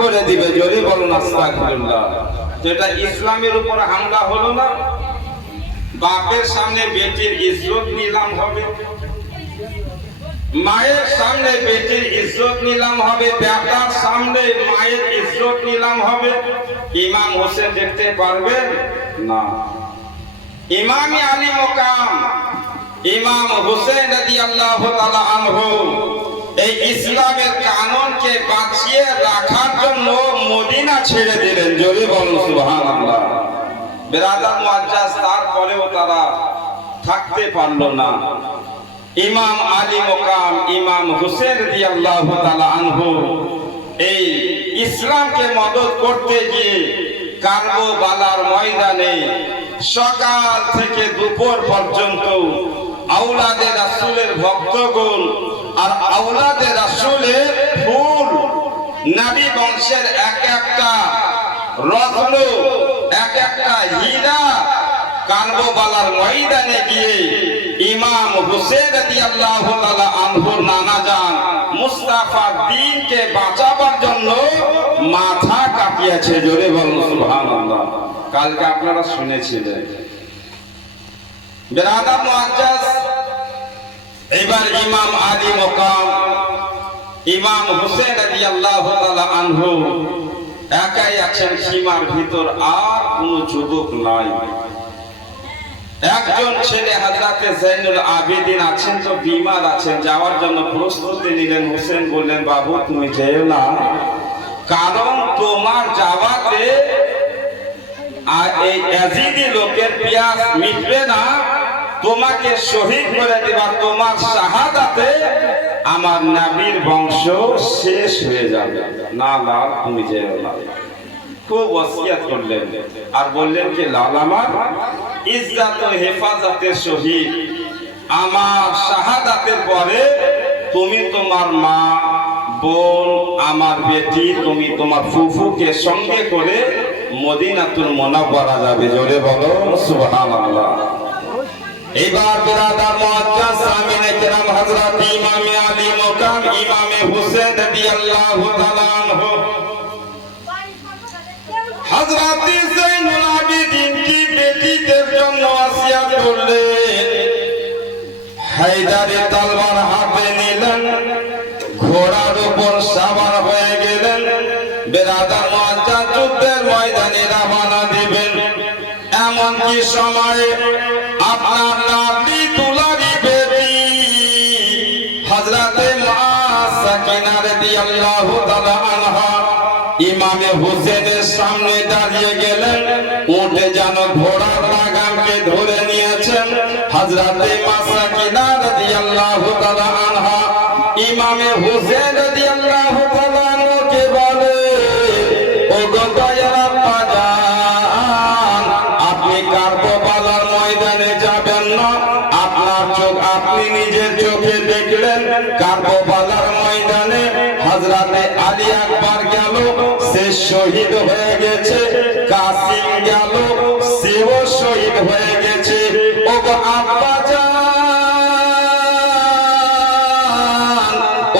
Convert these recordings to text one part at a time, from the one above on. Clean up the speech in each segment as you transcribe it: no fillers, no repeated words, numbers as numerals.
করে দিবে। জোরে বলুন আস্তাগফিরুল্লাহ। যেটা ইসলামের উপর হামলা হলো না, বাপের সামনে বেটির ইজ্জত নিলাম হবে, মায়ের সামনে বেটির ইজ্জত নিলাম হবে, বেটার সামনে মায়ের ইজ্জত নিলাম হবে। ইমাম হোসেন দেখতে পারবেন না। ইমাম আলী মুকাম ইমাম হোসেন রাদিয়াল্লাহু তাআলা আনহু এই ইসলামের কানুনকে বাঁচিয়ে রাখার জন্য মদিনা ছেড়ে দিলেন। জোরে বলুন সুবহানাল্লাহ। বিরাদার মুআজ্জাজ, তারপরেও তারা থাকতে পারল না। ইমাম আলী মুকাম ইমাম হোসেন রাদিয়াল্লাহু তাআলা আনহু এই ইসলামকে মদদ করতে গিয়ে কারবালার ময়দানে সকাল থেকে দুপুর পর্যন্ত আওলাদে রাসূলের ভক্তগণ আর আওলাদে রাসূলের ফুল, নবী বংশের এক একটা রত্ন, এক একটা হীরা কারবালার ময়দানে গিয়ে ইমাম হোসেন রাদিয়াল্লাহু তাআলা আনহুর নানা জান মুস্তাফা দ্বীনকে বাঁচাবার জন্য মাথা কাটিয়েছে। জোরে বলুন সুবহানাল্লাহ। কালকে আপনারা শুনেছিলেন। বিরাদার মুআজ্জাজ, এবার ইমাম আলী মুকাম ইমাম হোসেন রাদিয়াল্লাহু তাআলা আনহু একাই আছেন সীমার ভিতর, আর কোনো যুবক নাই। একজন ছেলে হযরতে যায়নুল আবেদিন আছেন, তো বিমার আছেন, যাওয়ার জন্য প্রস্তুতি নিলেন। হোসেন বললেন, বাবু তুমি যেও না, কারণ তোমার যাওয়াতে আর এই ইয়াজিদি লোকের পিয়াস মিটবে না, তোমাকে শহীদ করে দিবা, তোমার শাহাদাতে আমার নবীর বংশ শেষ হয়ে যাবে। না না তুমি যেও না। খুব ওসিয়ত করলেন আর বললেন যে লাল আমার ইজ্জত ও হেফাজতের শহীদ, আমার শাহাদাতের পরে তুমি তোমার মা, বোন, আমার বেটি, তুমি তোমার ফুফুকে সঙ্গে করে মদিনাতুল মুনাওয়ারা যাবে। জোরে বলো সুবহানাল্লাহ। এবার বিরাদার মুআজ্জাজ সামিনে কিরাম হযরত ইমাম আলী মুকাম ইমাম হোসেন রাদিয়াল্লাহু তাআলা আনহু হযরত যায়নুল আবেদিন কি বেটিদের জন্য ওসিয়ত করলেন। হায়দারি তলবার হাতে নিলেন, ঘোড়ার উপর সওয়ার হয়ে গেলেন। বিরাদার মুআজ্জাজ যুদ্ধের ময়দানে রওনা দিবেন। এমন কি সময়ে আপনার নাতি দুলারি বেটি হযরতে মা সাকিনা রাদিয়াল্লাহু তাআলা আনহা ইমাম হোসেনের সামনে দাঁড়িয়ে গেলেন। উঠে যেন ঘোড়ার লাগামকে ধরে নিয়েছেন। হযরতে মা সাকিনা রাদিয়াল্লাহু তাআলা আনহা ইমাম হোসেন রাদিয়াল্লাহু তাআলা আনহুকে বলে, ও গো দয়ার আব্বা জান, আপনি কারবালার ময়দানে যাবেন না? আপনার চোখ, আপনি নিজের চোখে দেখলেন কারবালার ময়দানে হযরতে আলী আকবর গেল, সে শহীদ হয়ে গেছে। কাসিম গেল, সেও শহীদ হয়ে গেছে। ও গো আব্বা জান,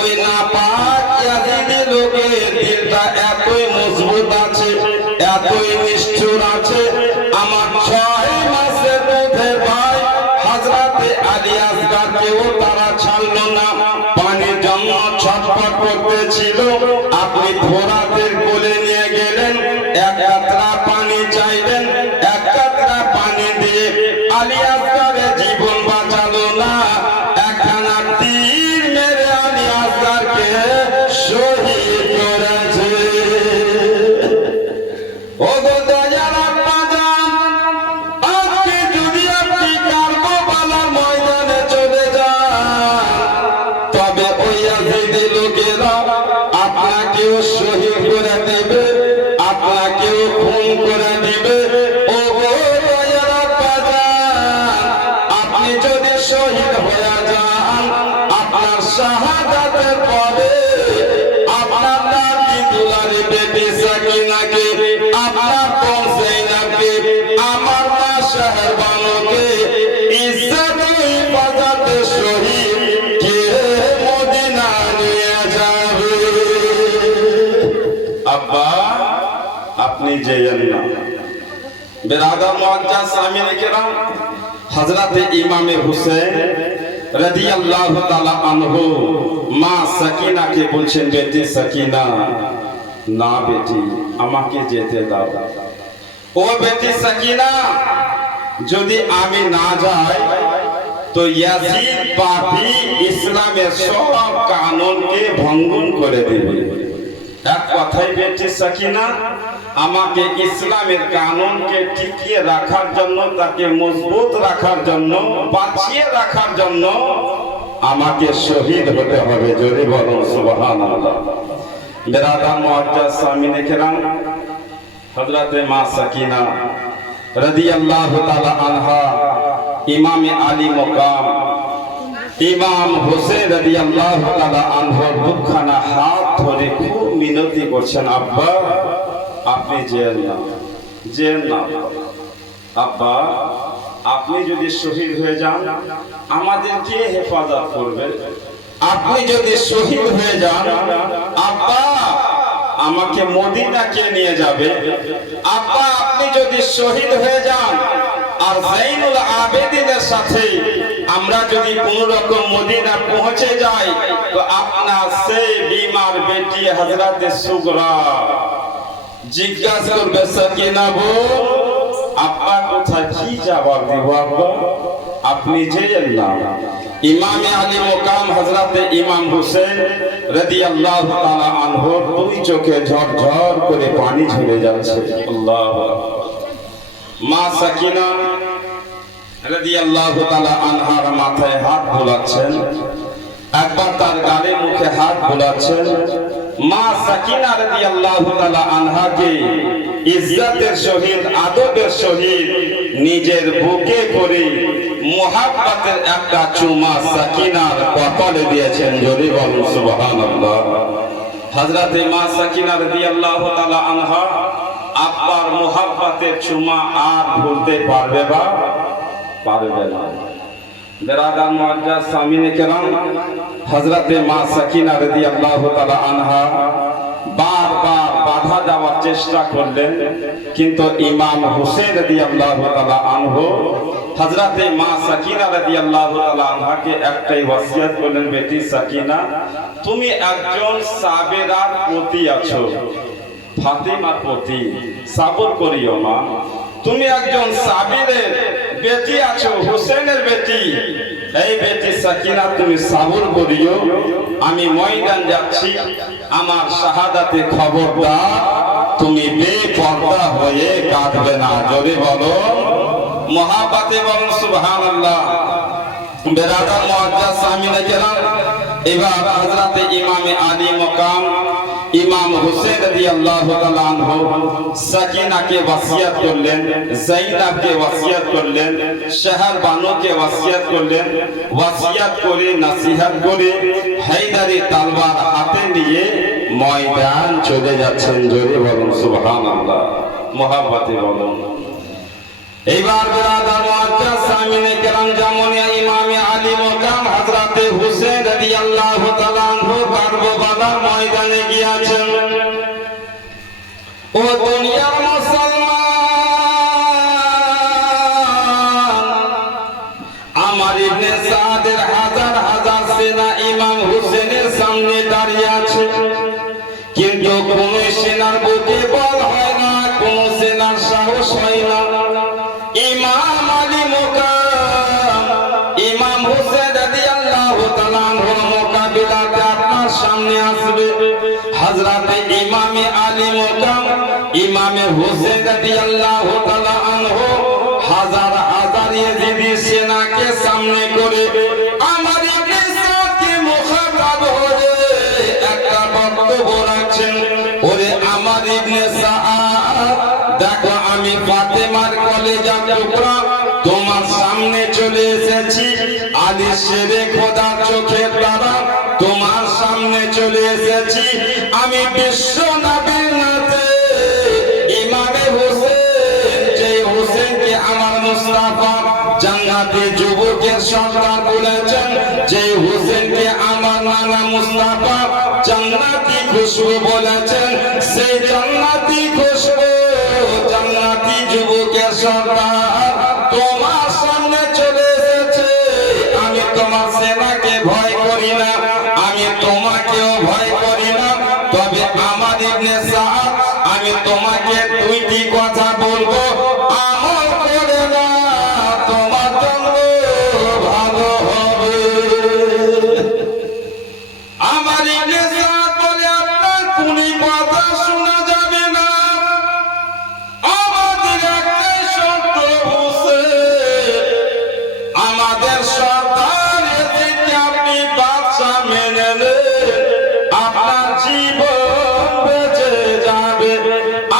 ওই নাপাক ইয়াজিদি লোকের দিলটা এতই মজবুত আছে, এতই নিষ্ঠুর আছে, আমার 6 মাসের দুধের ভাই হযরতে আলী আসগরকেও তারা ছাড়লো না। পানির জন্য ছটফট করতেছিল, আপনি ঘোড়াদের কোলে নিয়ে গেলেন, এক কাতরা পানি চাইলেন, এক কাতরা পানি দিয়ে আলী আসগরের জীবন বাঁচালো না। একখানা তীর মেরে আলী আসগরকে শহীদ করেছে। ও গো দয়ার আব্বা জান, আজকে যদি আপনি কারবালার ময়দানে চলে যান, তবে ওই ইয়াজিদি লোকেরা আপনাকেও শহীদ করে দেবে, আপনাকেও খুন করে দিবে। ও গো দয়ার আব্বা জান, আপনি যদি শহীদ হয়ে যান, আপনার শাহাদাতের পরে আপনার নাতি দুলারি বেটি সাকিনাকে, আপনার বোন যায়নাবকে, আমার মা শাহরবানুকে ইজ্জত ও হেফাজতের শহীদ কে মদিনা নিয়ে যাবে। আব্বা যেয়েন না। বেরাদার মুআজ্জাজ সামিনে কেরাম, হযরতে ইমামে হুসেন রাদিয়াল্লাহু তাআলা আনহু মা সাকিনাকে বলছেন, বেটি সাকিনা, না বেটি, আমাকে যেতে দাও। ও বেটি সাকিনা, যদি আমি না যাই তো ইয়াজিদ পাপী ইসলামের সব কানুনকে ভঙ্গন করে দেবে। এক কথাই বেটি সাকিনা, আমাকে ইসলামের কানুনকে টিকিয়ে রাখার জন্য, তাকে মজবুত রাখার জন্য, বাঁচিয়ে রাখার জন্য আমাকে শহীদ হতে হবে। যদি বলো সুবহানাল্লাহ। বেরাদার মুআজ্জাজ সামিনে কেরাম, হযরতে মা সাকিনা রাদিয়াল্লাহু তাআলা আনহা ইমামে আলী মুকাম ইমাম হোসেন রাদিয়াল্লাহু তাআলা আনহুর দুখানা হাত ধরে খুব মিনতি করছেন, আব্বা আপনি যেন না, যেন না আব্বা, আপনি যদি শহীদ হয়ে যান আমাদের কে হেফাজত করবে? আপনি যদি শহীদ হয়ে যান আব্বা, আমাকে মদিনা কে নিয়ে যাবে? আব্বা, আপনি যদি শহীদ হয়ে যান আর যাইনুল আবেদিনের সাথে আমরা যদি কোন রকম মদিনা পৌঁছে যাই তো আপনার সেই বিমার বেটি হযরতে সুগরা জিজ্ঞাসা করবে, সাকিনা বোন, আব্বা কোথায়? কি জবাব দিব আব্বা? আপনি যেন না। ইমামে আলী মুকাম হযরতে ইমাম হোসেন রাদিয়াল্লাহু তাআলা আনহু দুই চোখে ঝরঝর করে পানি ঝরে যাচ্ছে। আল্লাহু আকবার। মা সাকিনা রাদিয়াল্লাহু তাআলা আনহার মাথায় হাত বুলাচ্ছেন, একবার তার গালে মুখে হাত বুলাচ্ছেন। মা সাকিনা রাদিয়াল্লাহু তাআলা আনহাকে ইজ্জতের সহিত, আদবের সহিত নিজের বুকে করে মুহাব্বতের একটা চুমা সাকিনার কপালে দিয়েছেন। যদি বলুন সুবহানাল্লাহ। হযরতে মা সাকিনা রাদিয়াল্লাহু তাআলা আনহা আব্বার মুহাব্বতের চুমা আর ভুলতে পারবে বা পারবে না। বেরাদার মুআজ্জাজ সামিনে কেরাম, হযরতে মা সাকিনা রাদিয়াল্লাহু তাআলা আনহা বারবার বাধা দেওয়ার চেষ্টা করলেন, কিন্তু ইমাম হোসেন রাদিয়াল্লাহু তাআলা আনহু হযরতে মা সাকিনা রাদিয়াল্লাহু তাআলা আনহাকে একটাই ওসিয়ত করলেন, বেটি সাকিনা, তুমি একজন সাবেরার পতি আছো, ফাতিমার পতি, সবর করিও মা। তুমি একজন সাবিরের বেটি আছো, হোসেনের বেটি। এই বেটি সাকিনা, তুমি সবর করিও। আমি ময়দান যাচ্ছি, আমার শাহাদাতে খবরদার তুমি বেপরদা হয়ে কাঁদবে না। যদি বলো মুহাব্বতে বলুন সুবহানাল্লাহ। বেরাদার মুআজ্জাজ সামিনে কেরাম, এবার হযরতে ইমামে আলী মুকাম ইমাম হোসেন রাদিয়াল্লাহু তাআলা আনহু সাকিনাকে ওসিয়ত করলেন, যায়েনাবকে ওসিয়ত করলেন, শহর বানুকে ওসিয়ত করলেন। ওসিয়ত করে নসিহত করে হায়দারি তলবার হাতে নিয়ে ময়দান চলে যাচ্ছেন। জোরে বলুন সুবহানাল্লাহ। মুহাব্বতে বলুন। এইবার বেরাদার মুআজ্জাজ সামিনে কেরাম, যেমন ইমামে আলী মুকাম হযরতে হোসেন রাদিয়াল্লাহু তাআলা আনহু কারবালার ময়দানে গিয়েছেন। ও দুনিয়ার মুসলমান, আমার ইবনে সাদের হাজার হাজার সেনা ইমাম হোসেনের সামনে দাঁড়িয়ে আছে, কিন্তু কোন সেনার বুকে বল হয় না, কোন সেনার সাহস হয় না। ইমাম আলী মুকাম ইমাম হোসেন রাদিয়াল্লাহু তাআলা আনহুর মোকাবিলাতে আপনার সামনে আসবে। হযরতে ইমামে আলী মুকাম ইমামে হোসেন রাদিয়াল্লাহু তাআলা আনহু হাজার হাজার ইয়েজিদি সেনাকে সামনে করে আমার ইবনে সাদকে মুখাতাব হয়ে একটা বক্তব্য রাখছেন। ওরে আমার ইবনে সাদ, দেখো আমি ফাতেমার কলেজার টুকরা তোমার সামনে চলে এসেছি। আলী শেরে খোদার চোখের দ্বারা তোমার সামনে চলে এসেছি। আমি বিশ্ব নবীর নাতে ইমামে হোসেন, যে হোসেনকে আমার মুস্তাফা জান্নাতি যুবকের সর্দার বলেছেন, যে হোসেনকে আমার নানা মুস্তাফা জান্নাতি খুশবু বলেছেন, সেই জান্নাতি খুশবু যুগের সরদার তোমার সামনে চলে এসেছে। আমি তোমার সেনাকে ভয় করি না, আমি তোমাকেও ভয় করি না। তবে আমার ইবনে সাদ, আমি তোমাকে দুইটি কথা বলবো, আমল করে না, তোমার জন্য ভালো হবে। আমার ইবনে সাদ বলে, আপনার কোন কথা শোনা যাবে না, আমাদের একটাই শর্ত হোসেন, আমাদের সরদার এসেছে, আপনি বাদশা মেনে নেন, আপনার জীবন বেঁচে যাবে।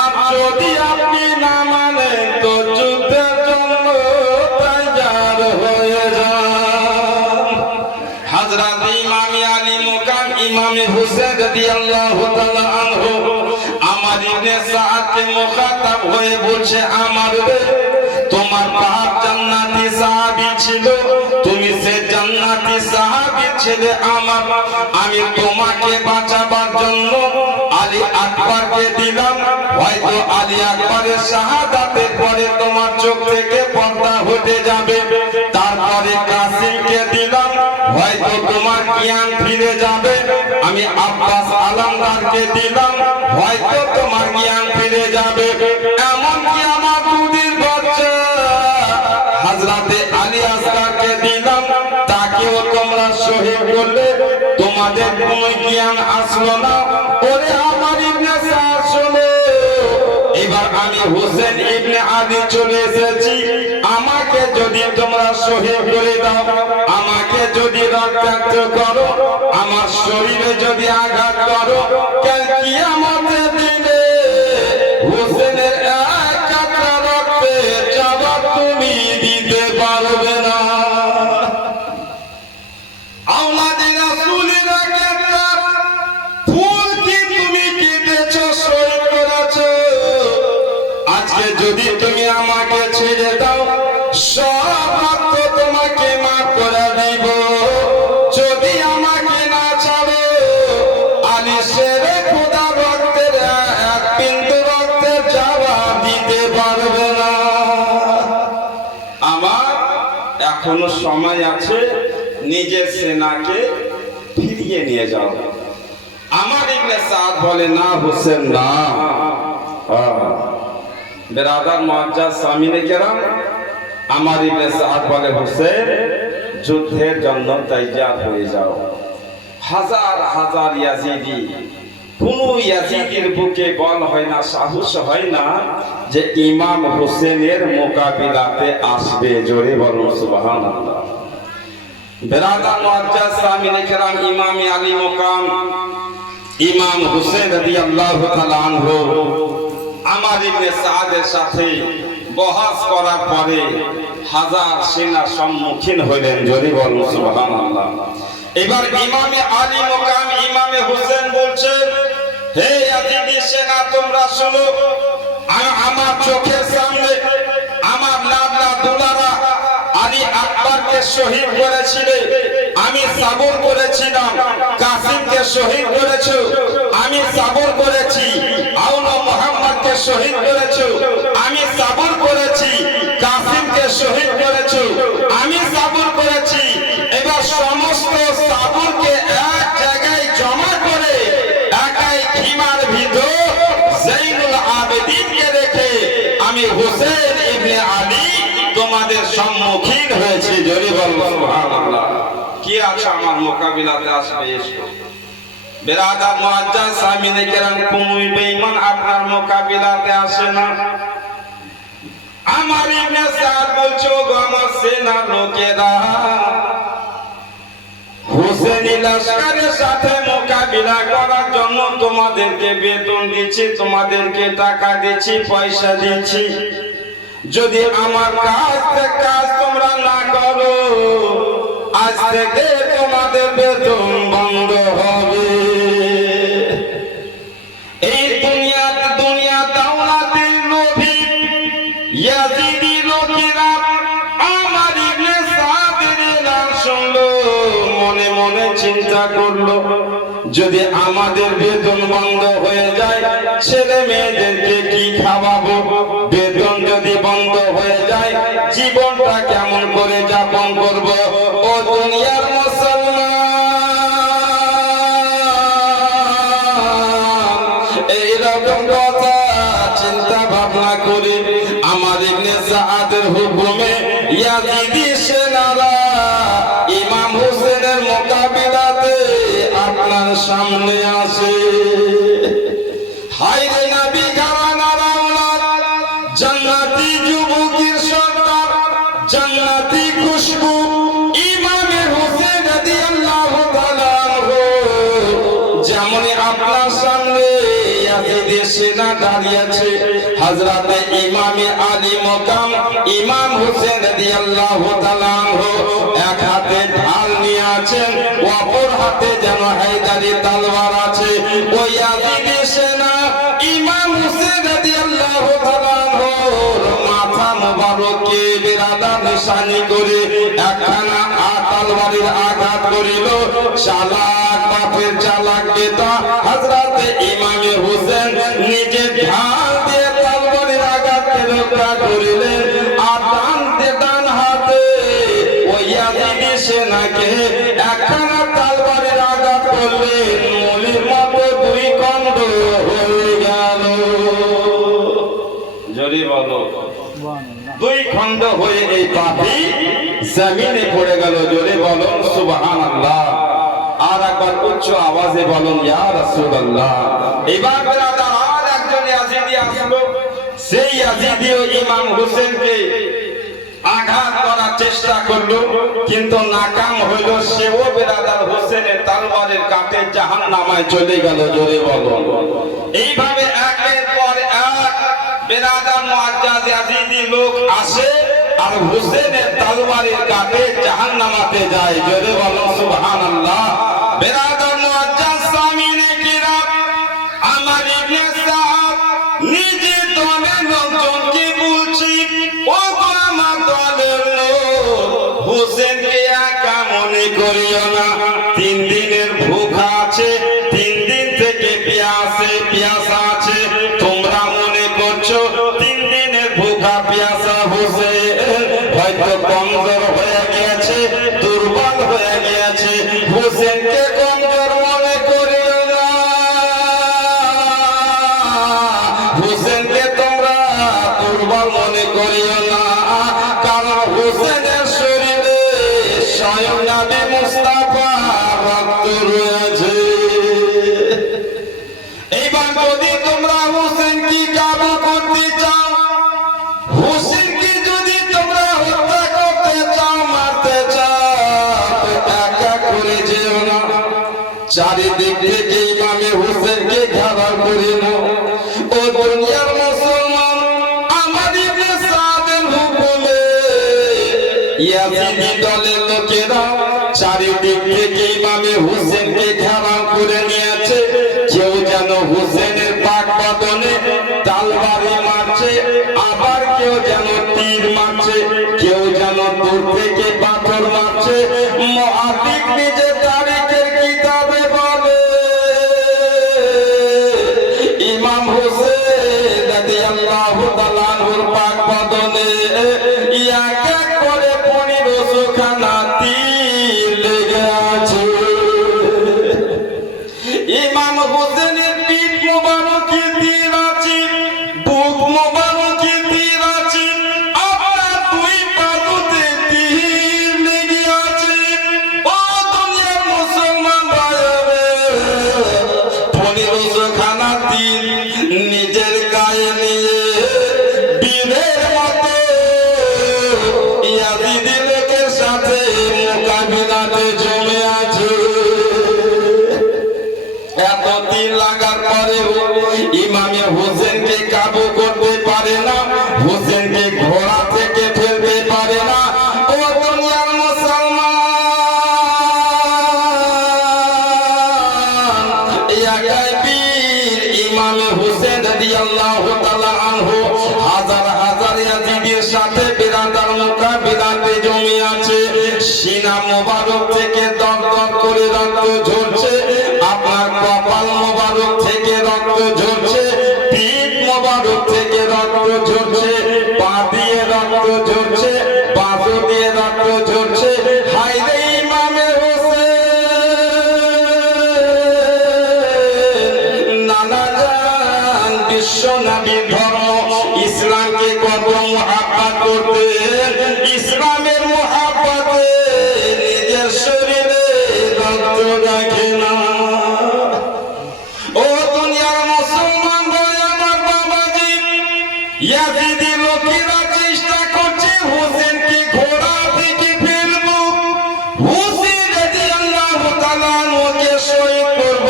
আর যদি আপনি না মানেন তো যুদ্ধের জন্য তৈয়ার হয়ে যান। হযরত ইমাম আলী মুকাম ইমাম হুসাইন রাদিয়াল্লাহু তাআলা আনহু আমার ইবনে সাদকে মুখাতাব হয়ে বলছে, আমার তোমার বাপ জান্নাতি সাহাবী ছিল, তুমি সে জান্নাতি সাহাবী ছেলে। আমি তোমাকে বাঁচাবার জন্য আলী আকবরকে দিলাম, হয়তো আলী আকবরের শাহাদাতের পরে তোমার চোখ থেকে পর্দা হতে যাবে। তারপরে কাসিমকে দিলাম, হয়তো তোমার জ্ঞান ফিরে যাবে। আমি আব্বাস আলমদারকে দিলাম, হয়তো তোমার জ্ঞান ফিরে যাবে। এমনকি আমার দুধের বাচ্চা হযরতে আলী আসগারকে দিলাম, তাকেও তোমরা শহীদ করলে, তোমাদের কোনো জ্ঞান আসলো না। ওরে আমার ইবনে সাদ শোনো, এবার আমি হোসেন ইবনে আলী চলে এসেছি। আমাকে যদি তোমরা শহীদ করে দাও, আমাকে যদি রক্তাক্ত করো, আমার শরীরে যদি আঘাত করো, কাল কিয়ামতের দিনে হোসেনের এক কাতরা রক্তের জবাব তুমি দিতে পারবে না। আওলাদে রাসূলের একটা ফুল কি তুমি কেটেছো, শহীদ করেছো। আজকে যদি তুমি আমাকে ছেড়ে দাও, সব রক্ত তোমাকে মাফ করে দিব। যদি আমাকে না ছাড়ো, আলী শেরে খোদা রক্তের এক বিন্দু রক্তের জবাব দিতে পারবে না। আমার এখনো সময় আছে, নিজের সেনাকে ফিরিয়ে নিয়ে যাও। আমার ইবনে সাদ বলে, না হোসেন না। বেরাদার মুআজ্জাজ সামিনে কেরাম, আমার ইবনে সাদ বলে, হোসেন যুদ্ধের জন্য তৈয়ার হয়ে যাও। হাজার হাজার ইয়াজিদি, কোন ইয়াজিদের বুকে বল হয় না, সাহস হয় না যে ইমাম হোসেনের মোকাবিলাতে আসবে। জোরে বলুন সুবহানাল্লাহ। বেরাদার মুআজ্জাজ সামিনে কেরাম, ইমাম আলী মুকাম ইমাম হুসাইন রাদিয়াল্লাহু তাআলা আনহু আমার ইবনে সাদের সাথে বহস করার পরে হাজার সেনা সম্মুখীন হইলেন। জোরে বলুন সুবহানাল্লাহ। এবার ইমামে আলী মুকাম ইমামে হুসেন বলছেন, হে ইয়াজিদি সেনা, তোমরা শোনো, আমার চোখের সামনে আমার লাডলা দুলারা আলী আকবরকে শহীদ করেছিলে, আমি সবর করেছিলাম। কাসিমকে শহীদ করেছো, আমি সবর করেছি। আওলা মুহাম্মদকে শহীদ করেছো, আমি সবর করেছি। কাসিমকে শহীদ করেছো, আমি সবর করেছি। এবার সমস্ত সবরকে এক জায়গায় জমা করে একাই খিমার ভিতর যাইনুল আবেদিনকে রেখে আমি হোসেন ইবনে আলী তোমাদের সম্মুখীন হয়েছে। জোরে বলুন সুবহানাল্লাহ। কি আছে আমার মোকাবিলাতে আসবে, এসো। বেরাদার মুআজ্জাজ সামিনে কেরাম, কোন বেঈমান আপনার মোকাবিলাতে আসে না। আমার ইবনে সাদ বলছে, গো আমার সেনার লোকেরা, হোসেনি লস্করের সাথে মোকাবিলা করার জন্য তোমাদেরকে বেতন দিচ্ছি, তোমাদেরকে টাকা দিচ্ছি, পয়সা দিচ্ছি। যদি আমার কাজ তোমরা না করো, আজ থেকে তোমাদের বেতন বন্ধ হবে। এই দুনিয়া দাওলাতের লোভী ইয়াজিদি লোকেরা আমার ইবনে সাদের নাম শুনলো, মনে মনে চিন্তা করলো, যদি আমাদের বেতন বন্ধ হয়ে যায় ছেলে মেয়েদেরকে কি খাওয়াবো? বেতন যদি বন্ধ হয়ে যায় জীবনটা কেমন করে যাপন করব? ও দুনিয়ার মুসলমান, এইরকম কথা চিন্তা ভাবনা করে আমার ইবনে সাআদের হুকুমে ইয়াজিদি সেনারা ইমাম হোসেনের মোকাবিলাতে আপনার সামনে আসে। হায়রে নবী ঘরানার আওলাদ, জান্নাতি যুবকের সর্দার, জান্নাতি খুশবু ইমামে হোসেন রাদিয়াল্লাহু তাআলা আনহু, যেমন আপনার সামনে ইয়াজিদি সেনা দাঁড়িয়ে আছে, হযরতে ইমামে আলী মকাম ইমাম হোসেন রাদিয়াল্লাহু তাআলা আনহু এক হাতে ঢাল নিয়ে আছেন, অপর হাতে যেন হায়দারি তলোয়ার আছে। ওই ইয়াজিদি সেনা ইমাম হোসেন রাদিয়াল্লাহু তাআলা আনহুর মাথা মোবারকে বিরাদা নিশানি করে একখানা তলোয়ারের আঘাত করিল। চালাক বাপের চালাক নেতা হযরতে ইমামে হোসেন নিজে ঢাল দিয়ে তলোয়ারের আঘাতকে রক্ষা করিলেন, আর ডান হাতে ওই ইয়াজিদি সেনাকে একখানা তলোয়ারের আঘাত করলেন, মলির মতো দুই খণ্ড হয়ে গেল। জোরে বলো, দুই খণ্ড হয়ে এই পাপী জমিনে পড়ে গেল। জোরে বলুন সুবহানাল্লাহ। আর একবার উচ্চ আওয়াজে বলুন ইয়া রাসূলুল্লাহ। এবার ব্রাদার আর একজন ইয়াজিদি আসলো, সেই ইয়াজিদিও ইমাম হোসেনকে আঘাত করার চেষ্টা করলো, কিন্তু নাকাম হইল। সেও ব্রাদার হোসেনের তলোয়ারের কাটে জাহান্নামায় চলে গেল। জোরে বলুন। এইভাবে একের পর এক ব্রাদার মুআজ্জাজ ইয়াজিদি লোক আসে আর হোসেনের তলোয়ারের কাটে জাহান্নামাতে যায়। জোরে বলুন সুবহানাল্লাহ। ব্রাদার মুআজ্জাজ সামিনে কিরাম, আমার ইবনে সাদ নিজে দলের লোকজনকে বলছি, ও আমার দলের লোক, হোসেনকে একা মনে করিও না। 3 দিনের ভুখা আছে, 3 দিন থেকে পিয়াসা আছে। তোমরা মনে করছো 3 দিনের ভুখা পিয়াসা হোসেন হয়তো কমজোর হয়ে গিয়েছে, দুর্বল হয়ে গিয়েছে। হোসেনকে কমজোর মনে করিও না, হোসেনকে তোমরা দুর্বল মনে করিও না, কারণ হোসেনের শরীরে স্বয়ং নবী মুস্তাফার রক্ত রয়েছে। এইবার যদি তোমরা হোসেন কি কাবু করতে চাও, হোসেন কি যদি তোমরা হত্যা করতে চাও, মারতে চাও, একা করে যেও না, চারিদিক থেকে ইমামে হোসেনকে ঘেরাও করে নাও। ও দুনিয়ার মুসলমান, আমার ইবনে সাদের হুকুমে ইয়াজিদি দলের লোকেরা চারিদিক থেকে ইমামে হোসেনকে ঘেরাও করে নিয়েছে। কেউ যেন হোসেনের পাক বদনে তলোয়ারে মারছে, আবার কেউ যেন তীর মারছে, কেউ যেন দূর থেকে পাথর মারছে। মুহাদ্দিস নিজে তারিখের কিতাবে বলে, ইমাম হোসেন রাদিয়াল্লাহু তাআলা আনহুর পাক বদনে এক এক করে 1500 খানা তীর লেগে আছে। ইমাম হোসেনের পিঠ মোবারকে তীর আছে, বুক মোবারকে তীর আছে, আপনার দুই বাহুতে তীর লেগে আছে। ও দুনিয়ার মুসলমান ভাইরা, 1500 খানা তীর নিজের গায়ে নিয়ে বীরের মতো ইয়াজিদি লোকের সাথে মোকাবিলাতে জমে আছে। এত তীর লাগার পরেও ইমামে হোসেনকে কাবু করতে পারে না, হোসেনকে ঘোড়া থেকে ফেলতে পারে না। ও দুনিয়ার মুসলমান, একাই বীর ইমামে হোসেন রাদিয়াল্লাহু তাআলা আনহু হাজার হাজার ইয়াজিদির সাথে বিরাদার মোকাবিলাতে জমে আছে। সিনা মোবারক থেকে দপ দপ করে রক্ত ঝরছে। আপনার করতেন ইসলামের মোহাব্বতে নিজের শরীরে রক্ত রাখে না। ও দুনিয়ার মুসলমান ভাই আমার বাবাজি, ইয়াজিদি লোকেরা চেষ্টা করছে হোসেনকে ঘোড়া থেকে ফেলবো, হোসেন রাদিয়াল্লাহু তাআলা ওকে শহীদ করব,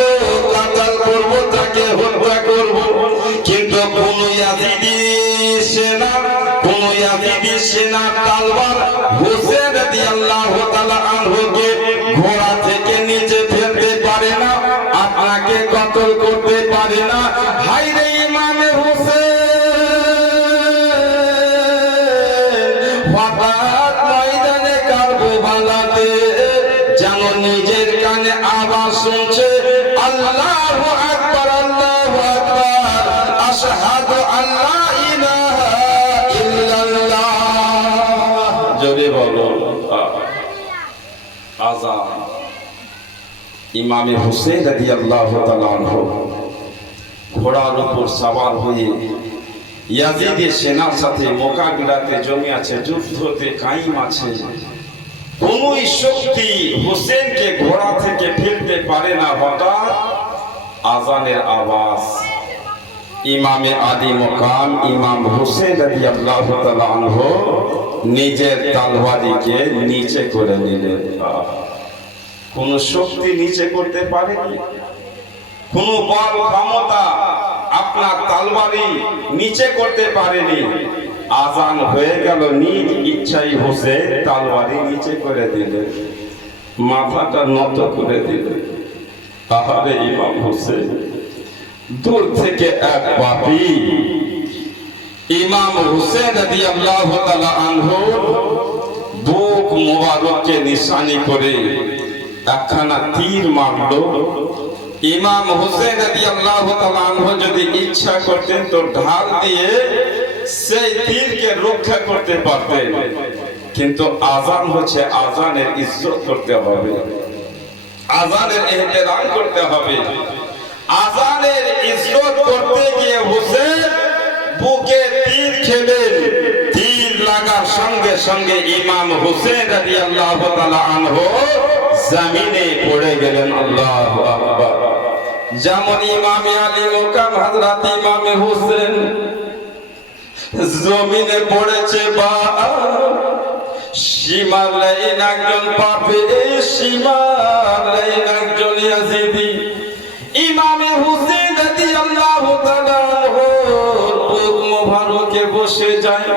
কাতাল করব, তাকে হত্যা করব। কিন্তু কোন ইয়াজিদি সেনা তলোয়ার হোসেন রাদিয়াল্লাহু তাআলা আনহুকে ঘোড়া থেকে নিচে ফেলতে পারে না, আপনাকে কতল করতে পারে না। হায় রে ইমামে হোসেন, হঠাৎ ময়দানে কারবালাতে যেন নিজের কানে আওয়াজ শুনছে, আল্লাহু আকবার, আল্লাহু আকবার, আশহাদু আল্লা ইলাহা ইল্লাল্লাহ। জোরে বলো আযান। ইমামে হোসেন রাদিয়াল্লাহু তাআলা আনহু ঘোড়ার উপর সওয়ার হয়ে ইয়াজিদের সেনার সাথে মোকাবিলাতে জমে আছে, যুদ্ধতে কায়েম আছে। কোন শক্তি হোসেনকে ঘোড়া থেকে ফেলতে পারে না। হঠাৎ আযানের আওয়াজ। ইমামে আদি মুকাম ইমাম হোসেন রাদিয়াল্লাহু তাআলা আনহু নিজের তলোয়ারকে নিচে করে নিলেন। কোন শক্তি নিচে করতে পারেনি, কোন বল ক্ষমতা আপনার তলোয়ারি নিচে করতে পারেনি। আযান হয়ে গেল, নিজ ইচ্ছাই হোসেন তলোয়ারি নিচে করে দিলেন, মাথাটা নত করে দিলেন। তাহলে ইমাম হোসেন দূর থেকে এক পাপী ইমাম হোসেন রাদিয়াল্লাহু তাআলা আনহু বুক মুবারককে নিশানি করে একখানা তীর মারলো। ইমাম হোসেন রাদিয়াল্লাহু তাআলা আনহু যদি ইচ্ছা করতেন তো ঢাল দিয়ে সেই তীরকে রক্ষা করতে পারতেন, কিন্তু আযান হচ্ছে, আযানের ইজ্জত করতে হবে, আযানের ইহতিরাম করতে হবে। আযানের ইজ্জত করতে গিয়ে হোসেন বুকে তীর খেলেন। তীর লাগার সঙ্গে সঙ্গে ইমাম হোসেন রাদিয়াল্লাহু তাআলা আনহু জমিনে পড়ে গেলেন। আল্লাহু আকবার। যেমন ইমামে আলী মুকাম হযরত ইমামে হোসেন জমিনে পড়েছে, বা সীমালেন একজন পাপী, সীমালেন একজন ইয়াজিদি। ইমামে হোসেন রাদিয়াল্লাহু তাআলা বুক মুবারকে বসে যায়।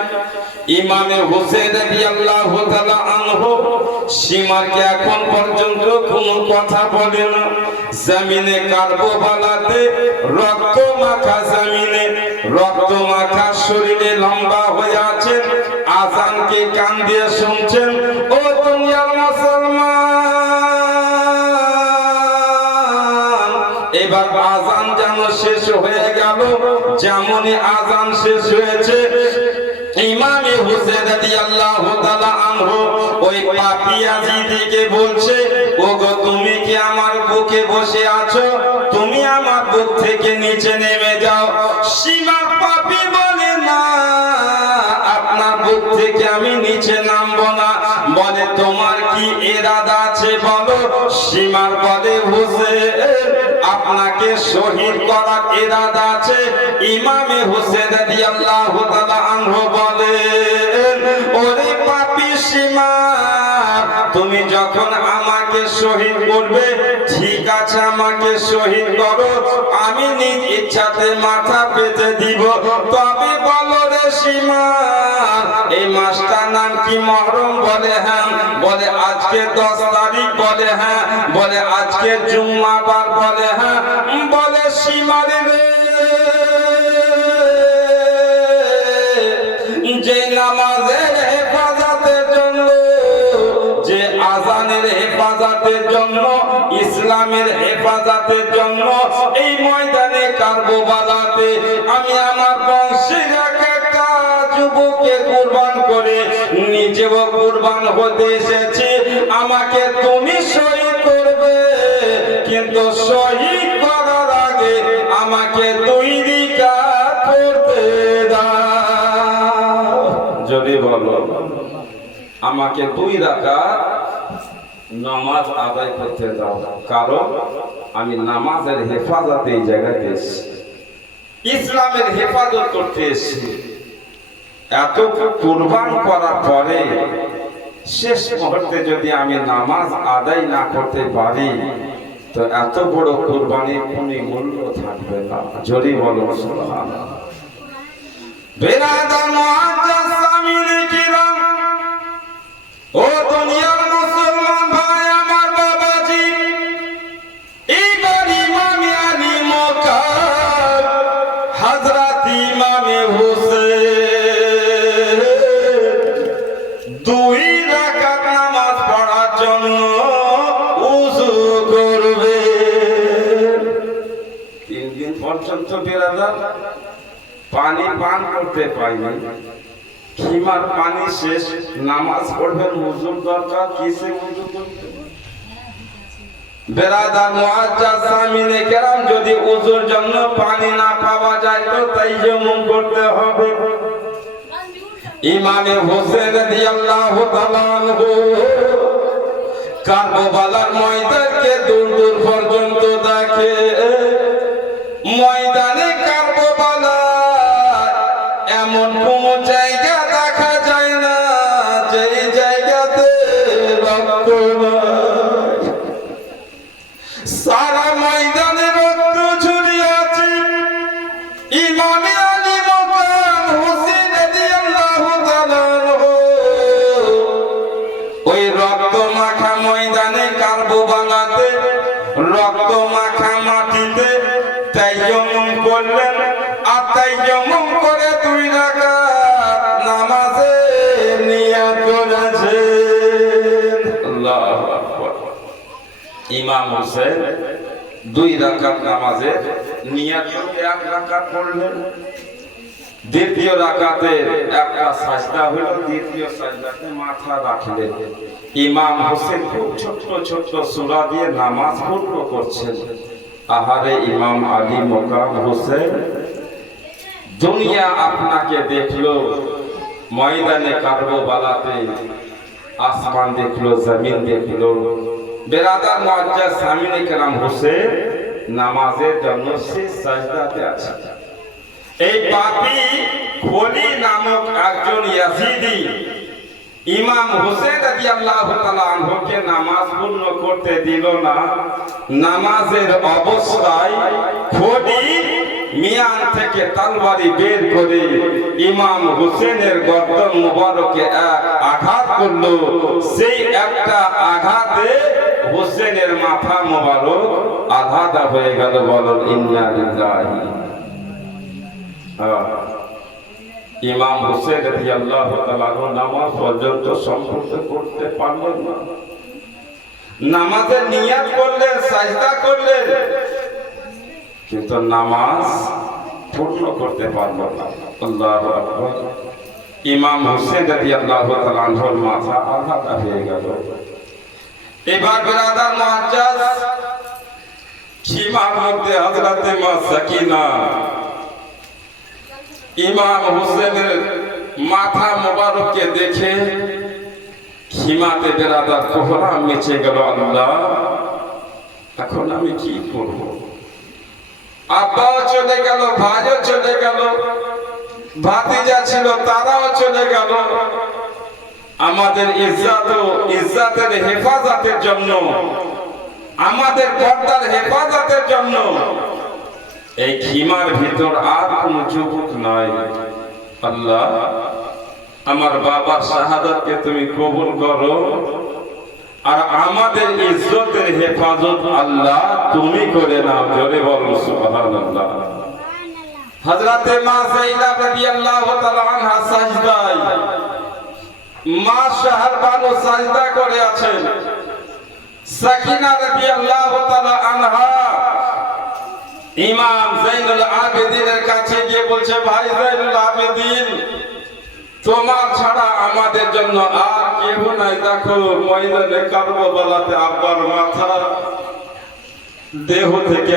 ইমামে হোসেন রাদিয়াল্লাহু তাআলা আনহু সীমাকে এখন পর্যন্ত কোনো কথা বলে না। জমিনে কারবালাতে রক্ত মাখা জমিনে, রক্ত মাখা শরীরে লম্বা হয়ে আছেন, আযানকে কান দিয়ে শুনছেন। ও দুনিয়ার মুসলমান, এবার আযান যেন শেষ হয়ে গেল। যেমনই আযান শেষ হয়েছে, ইমামে হোসেন রাদিয়াল্লাহু তাআলা আনহু ওই পাপী ইয়াজিদিকে বলছে, ওগো তুমি কি আমার বুকে বসে আছো? তুমি আমার বুক থেকে নিচে নেমে যাও। সীমার পাপী বলে, না, আপনার বুক থেকে আমি নিচে নামবো না। বলে, তোমার কি ইরাদা আছে বলো? সীমার বলে, হোসেন আপনাকে শহীদ করার ইরাদা আছে। ইমামে হোসেন রাদিয়াল্লাহু তাআলা আনহু বলেন, ওরে পাপী সীমা, তুমি যখন আমাকে শহীদ করবে, ঠিক আছে, আমাকে শহীদ করো, আমি নিজ ইচ্ছাতে মাথা পেতে দিব। তবে বলো রে সীমা, এই মাসটার নাম কি? মুহররম। বলে হ্যাঁ। বলে আজকে 10 তারিখ? বলে হ্যাঁ। বলে আজকে জুম্মাবার? বলে হ্যাঁ। বলে সীমা রে, যে নামাজের হেফাজতের জন্য, যে আযানের হেফাজতের জন্য, ইসলামের হেফাজতের জন্য এই ময়দানে কারবালাতে আমি আমার বংশের একটা যুবককে কুরবান করে নিজেও কুরবান হতে এসেছি। আমাকে তুমি শহীদ করবে, কিন্তু শহীদ করার আগে আমাকে তৈরি করতে দাও। যদি বল আমাকে 2 রাকাত নামাজ আদায় করতে দাও, কারণ আমি নামাজের হেফাজতে এই জায়গাতে এসেছি, ইসলামের হেফাজত করতে এসেছি। এত কুরবান করার পরে শেষ মুহূর্তে যদি আমি নামাজ আদায় না করতে পারি, তো এত বড় কুরবানির কোনো মূল্য থাকবে না। জোরে বলো সুবহানাল্লাহ। বেরাদার মুআজ্জাজ সামিনে কিরাম, ও দুনিয়ার মুসলমান ভাই আমার বাবাজি, এইবার ইমামে আলী মক্কার হযরত ইমামে হোসেন 2 রাকাত নামাজ পড়ার জন্য ওযু করবে। 3 দিন পর্যন্ত বেরাদার পানি পান করতে পাইনি, খিমার পানি শেষ, নামাজ পড়বেন, ওযুর দরকার, কিসে ওযু করতে? বেরাদার মুআজ্জাজ সামিনে কেরাম, যদি ওযুর জন্য পানি না পাওয়া যায় তো তায়াম্মুম করতে হবে। ইমামে হোসেন রাদিয়াল্লাহু তাআলা আনহু কারবালার ময়দানকে দূর দূর পর্যন্ত দেখে। ময়দানে কারবালা এমন কোন জায়গা দেখা যায় না যে জায়গাতে রক্ত নাই। সারা ময়দানে রক্ত ঝরিয়ে আছে। ইমামে আলী মকাম হোসেন রাদিয়াল্লাহু তাআলা আনহু ওই রক্ত মাখা ময়দানে কারবালাতে রক্ত মাখা মাটিতে তায়াম্মুম করলেন, আর তায়াম্মুম করে 2 রাকাত নামাজে নিয়ত করেছেন। আল্লাহু আকবার। ইমাম হোসেন 2 রাকাত নামাজে নিয়ত করে 1 রাকাত পড়লেন। দ্বিতীয় রাকাতে একটা সাজদা হলো, দ্বিতীয় সাজদাতে মাথা রাখলেন। ইমাম হোসেন খুব ছোট ছোট সূরা দিয়ে নামাজ পূর্ণ করছেন। আহারে ইমাম আলী মকাম হোসেন, দুনিয়া আপনাকে দেখলো, ময়দানে কারবালাতে আসমান দেখলো, জমিন দেখলো। বেরাদার মুআজ্জাজ সামিনে কেরাম, হোসেন নামাজের জন্য শেষ সাজদাতে আছে। এই পাপী খলি নামক একজন ইয়াজিদি ইমাম হোসেন রাদিয়াল্লাহু তাআলা আনহুকে নামাজ পূর্ণ করতে দিল না। নামাজের অবস্থায় খলি মিয়ান থেকে তরবারি বের করে ইমাম হোসেনের গর্দন মুবারকে এক আঘাত করলো। সেই একটা আঘাতে হোসেনের মাথা মুবারক আঘাত হয়ে গেল। বলুন ইন্না লিল্লাহি। ইমাম হোসেন রাদিয়াল্লাহু তাআলা নামাজ পর্যন্ত সম্পূর্ণ করতে পারলেন না। নামাজের নিয়ত করলেন, সাজদা করলেন, কিন্তু নামাজ পূর্ণ করতে পারলেন না। আল্লাহু আকবার। ইমাম হোসেন রাদিয়াল্লাহু তাআলা আনহুর মাথা আঘাত হয়ে গেল। এবার বেরাদার মুআজ্জাজ খিমার মধ্যে হযরতে মা সাকিনা ইমাম হোসেনের মাথা মোবারককে দেখে খিমাতে বেরাদার কোহরা মেচে গেল। আল্লাহ, এখন আমি কি করব? আব্বাও চলে গেল, ভাইও চলে গেল, ভাতিজা ছিল তারাও চলে গেল। আমাদের ইজ্জতের হেফাজতের জন্য, আমাদের পর্দার হেফাজতের জন্য এই খিমার ভিতর আর কোন যুবক নাই। আল্লাহ, আমার বাবার শাহাদাতকে তুমি কবুল করো, আর আমাদের ইজ্জতের হেফাজত আল্লাহ তুমি করে নাও। জোরে বলো সুবহানাল্লাহ। হযরতে মা যায়েনাব রাদিয়াল্লাহু তাআলা আনহা সাজদায়, মা শাহরবানু সাজদা করে আছেন। সাকিনা রাদিয়াল্লাহু তাআলা আনহা ইমাম যাইনুল আবেদিনের কাছে গিয়ে বলছে, ভাই যাইনুল আবেদিন, তোমার ছাড়া আমাদের জন্য আর কেউ নাই। দেখো ময়দানে কারবালাতে আব্বার মাথা দেহ থেকে